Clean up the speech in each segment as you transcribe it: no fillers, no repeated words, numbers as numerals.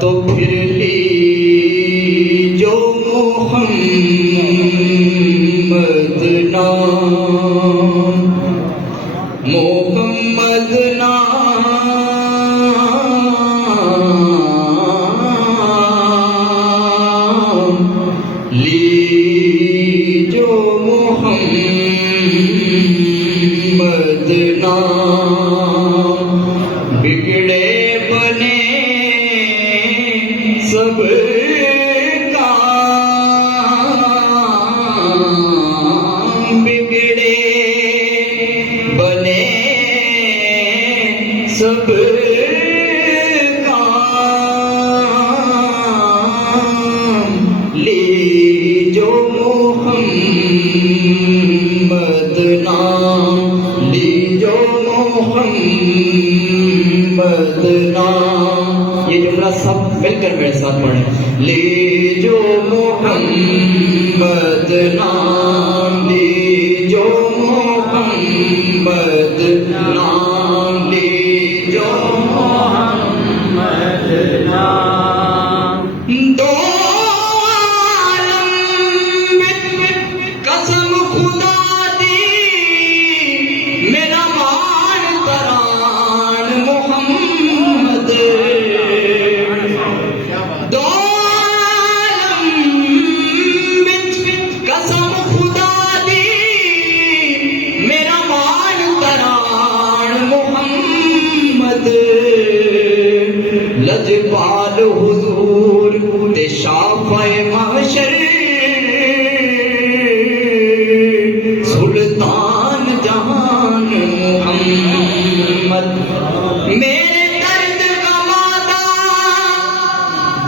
تو پھر لی جو محمد نام، محمد نام لی جو محمد نام، بگڑے بنے سب کام، بگڑے بنے سب کام، لی جو محمد نام، لی جو محمد نام۔ یہ جملہ سب مل کر میرے ساتھ پڑھیں، لی جو محمد نام، لی جو محمد نام، لی جو محمد نام۔ دو عالم میں قسم خدا دی، میرا مان تران محمد۔ دو عالم میں قسم خدا دی، میرا مان تران محمد۔ لجپال حضور تے شافع محشر، سلطان جہان محمد۔ میرے درد کا مادہ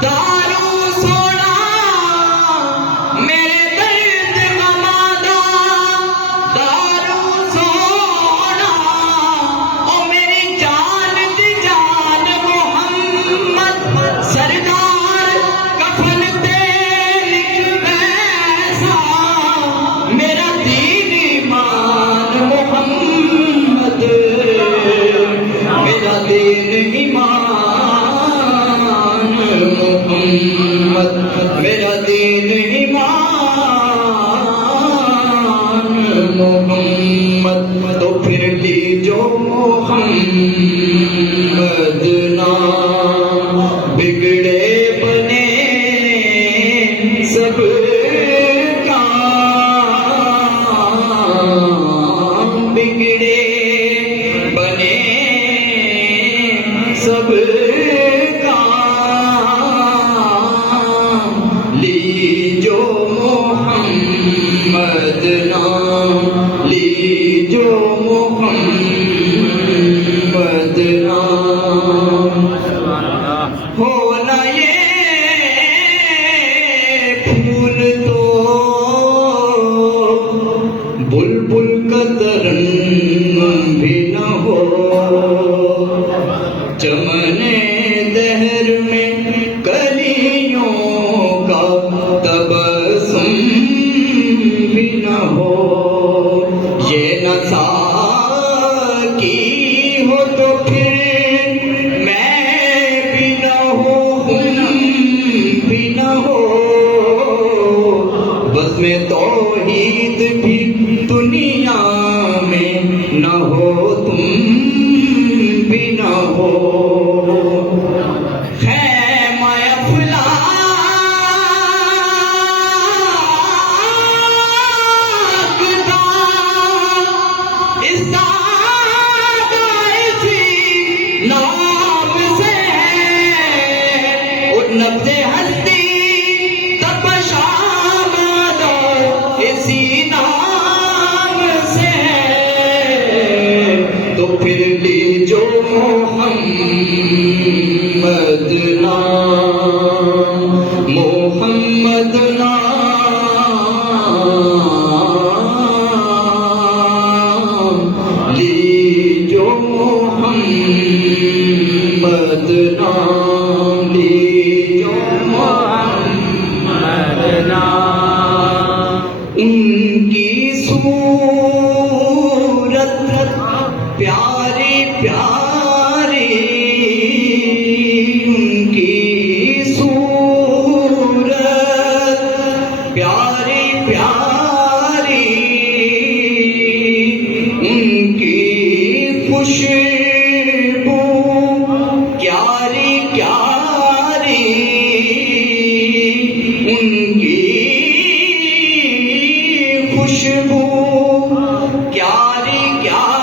دارو سونا، میرے درد کا مادہ دارو سونا، او میری جان دی جان محمد۔ سرکار کفن تے لکھ ویسا، میرا دین ایمان محمد، میرا دین ایمان محمد، میرا دین ایمان محمد۔ تو پھر لی جو محمد نام، بگڑے بنے سب کام، بگڑے بنے سب کام، لی جو محمد نام، لی جو محمد نام۔ ہونا یہ پھول تو بلبل کا ترنم بھی نہ ہو، چمن دہر میں کلیوں کا تبسم بھی نہ ہو، یہ نسا کی ہو تو پھر میں بھی نہ ہو، ہم بھی نہ ہو، بس میں توحید بھی دنیا میں نہ ہو، تم بھی نہ ہو۔ خیمہ افلاک کا اس دادا اسی نام سے ہے، نام، محمد نام لیجو، محمد نام لیجو، محمد نام۔ ان کی صورت پیاری پیاری، ان کی صورت پیاری پیاری، ان کی خوشبو پیاری پیاری، ان کی خوشبو پیاری پیاری۔